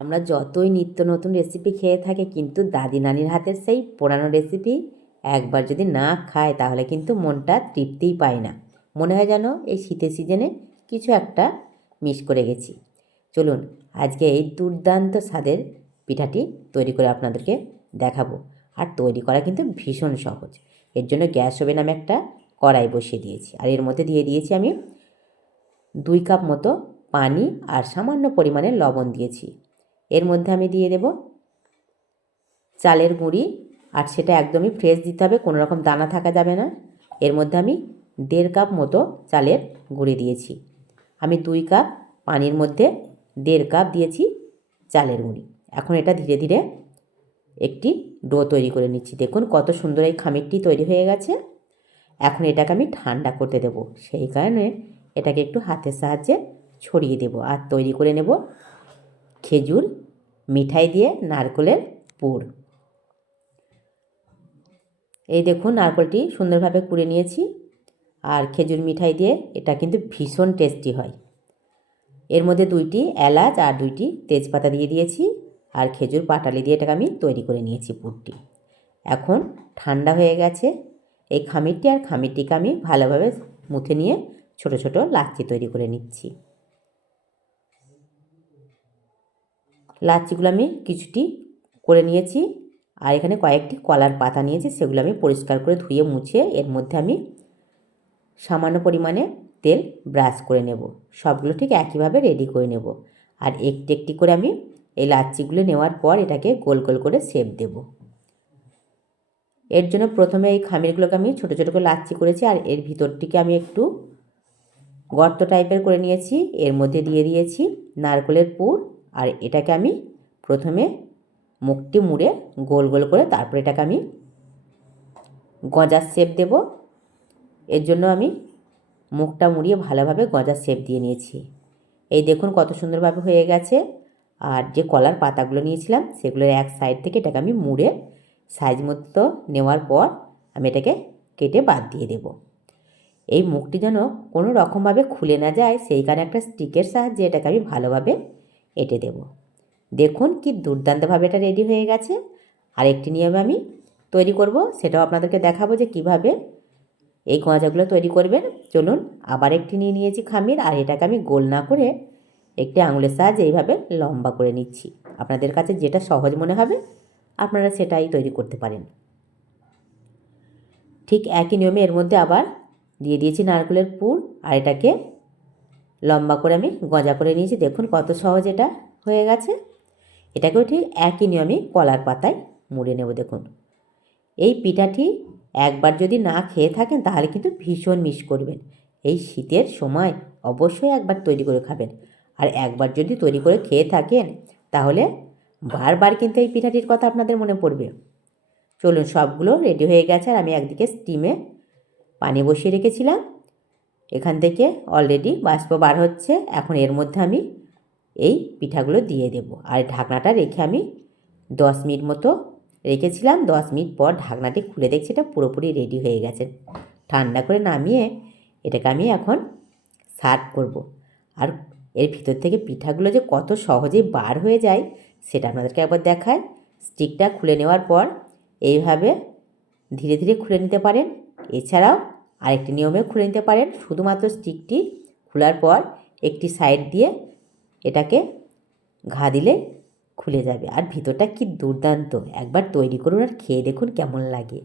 আমরা যতই নিত্য নতুন রেসিপি খেয়ে থাকি, কিন্তু দাদি নানির হাতের সেই পুরানো রেসিপি একবার যদি না খায়, তাহলে কিন্তু মনটা তৃপ্তিই পায় না। মনে হয় যেন এই শীতের সিজনে কিছু একটা মিস করে গেছি। চলুন, আজকে এই দুর্দান্ত স্বাদের পিঠাটি তৈরি করে আপনাদেরকে দেখাবো। আর তৈরি করা কিন্তু ভীষণ সহজ। এর জন্য গ্যাস ওভেন আমি একটা কড়াই বসিয়ে দিয়েছি। আর এর মধ্যে দিয়ে দিয়েছি আমি দুই কাপ মতো পানি আর সামান্য পরিমাণে লবণ দিয়েছি। এর মধ্যে আমি দিয়ে দেব চালের গুঁড়ি আর সেটা একদমই ফ্রেশ দিতে হবে, কোনো রকম দানা থাকা যাবে না। এর মধ্যে আমি দেড় কাপ মতো চালের গুঁড়ি দিয়েছি। আমি দুই কাপ পানির মধ্যে দেড় কাপ দিয়েছি চালের গুঁড়ি। এখন এটা ধীরে ধীরে একটি ডো তৈরি করে নিচ্ছি। দেখুন কত সুন্দর এই খামিরটি তৈরি হয়ে গেছে। এখন এটাকে আমি ঠান্ডা করতে দেব। সেই কারণে এটাকে একটু হাতের সাহায্যে ছড়িয়ে দেব আর তৈরি করে নেব খেজুর মিঠাই দিয়ে নারকেলের পুর। এই দেখুন নারকেলটি সুন্দরভাবে কুড়ে নিয়েছি। আর খেজুর মিঠাই দিয়ে এটা কিন্তু ভীষণ টেস্টি হয়। এর মধ্যে দুইটি এলাচ আর দুইটি তেজপাতা দিয়ে দিয়েছি। আর খেজুর পাটালি দিয়ে এটাকে আমি তৈরি করে নিয়েছি পুরটি। এখন ঠান্ডা হয়ে গেছে। এই খামিরটি আর খামিরটিকে আমি ভালোভাবে মুখে নিয়ে ছোট ছোট লাচ্ছি তৈরি করে নিচ্ছি। লাচ্ছিগুলো আমি কিছুটি করে নিয়েছি। আর এখানে কয়েকটি কলার পাতা নিয়েছি, সেগুলো আমি পরিষ্কার করে ধুয়ে মুছে এর মধ্যে আমি সামান্য পরিমাণে তেল ব্রাশ করে নেব। সবগুলো ঠিক একইভাবে রেডি করে নেব। আর একটি একটি করে আমি এই লাচ্ছিগুলো নেওয়ার পর এটাকে গোল গোল করে শেপ দেব। এর জন্য প্রথমে এই খামিরগুলোকে আমি ছোটো ছোটো করে লাচ্ছি করেছি আর এর ভিতরটিকে আমি একটু গর্ত টাইপের করে নিয়েছি। এর মধ্যে দিয়ে দিয়েছি নারকেলের পুর আর এটাকে আমি প্রথমে মুখটি মুড়ে গোল গোল করে তারপর এটাকে আমি গজার শেপ দেব। এর জন্য আমি মুখটা মুড়িয়ে ভালোভাবে গজার শেপ দিয়ে নিয়েছি। এই দেখুন কত সুন্দরভাবে হয়ে গেছে। আর যে কলার পাতাগুলো নিয়েছিলাম সেগুলোর এক সাইড থেকে এটাকে আমি মুড়ে সাইজ মতো নেওয়ার পর আমি এটাকে কেটে বাদ দিয়ে দেব। এই মুখটি যেন কোনো রকমভাবে খুলে না যায় সেই কারণে একটা স্টিকের সাহায্যে এটাকে আমি ভালোভাবে এঁটে দেব। দেখুন কি দুর্দান্তভাবে এটা রেডি হয়ে গেছে। আর একটি নিয়মে আমি তৈরি করব, সেটাও আপনাদেরকে দেখাবো যে কীভাবে এই গজাগুলো তৈরি করবেন। চলুন আবার একটি নিয়ে নিয়েছি খামির, আর এটাকে আমি গোল না করে একটি আঙুলের সাহায্যে এইভাবে লম্বা করে নিচ্ছি। আপনাদের কাছে যেটা সহজ মনে হবে, আপনারা সেটাই তৈরি করতে পারেন। ঠিক একই নিয়মে এর মধ্যে আবার দিয়ে দিয়েছি নারকেলের পুর, আর এটাকে লম্বা করে আমি গজা করে নিয়েছি। দেখুন কত সহজ এটা হয়ে গেছে। এটাকেও ঠিক একই নিয়মে কলার পাতায় মুড়ে নেব, দেখুন। এই পিঠাটি একবার যদি না খেয়ে থাকেন, তাহলে কিন্তু ভীষণ মিস করবেন। এই শীতের সময় অবশ্যই একবার তৈরি করে খাবেন। আর একবার যদি তৈরি করে খেয়ে থাকেন, তাহলে বারবার কিন্তু এই পিঠাটির কথা আপনাদের মনে পড়বে। চলুন, সবগুলো রেডি হয়ে গেছে। আর আমি একদিকে স্টিমে পানি বসিয়ে রেখেছিলাম। এখান থেকে অলরেডি বাষ্প বার হচ্ছে। এখন এর মধ্যে আমি এই পিঠাগুলো দিয়ে দেব। আর ঢাকনাটা রেখে আমি দশ মিনিট মতো রেখেছিলাম। দশ মিনিট পর ঢাকনাটি খুলে দেখছি এটা পুরোপুরি রেডি হয়ে গেছে। ঠান্ডা করে নামিয়ে এটাকে আমি এখন সার্ভ করব। আর এর ভিতর থেকে পিঠাগুলো যে কত সহজেই বার হয়ে যায়, সেটা আপনাদেরকে একবার দেখায় স্টিকটা খুলে নেওয়ার পর এইভাবে ধীরে ধীরে খুলে নিতে পারেন। এছাড়াও আরেকটি নিয়মে খুলে নিতে পারেন। শুধুমাত্র স্টিকটি খোলার পর একটি সাইড দিয়ে এটাকে ঘা দিলে খুলে যাবে। আর ভিতরটা কি দুর্দান্ত। একবার তৈরি করুন আর খেয়ে দেখুন কেমন লাগে।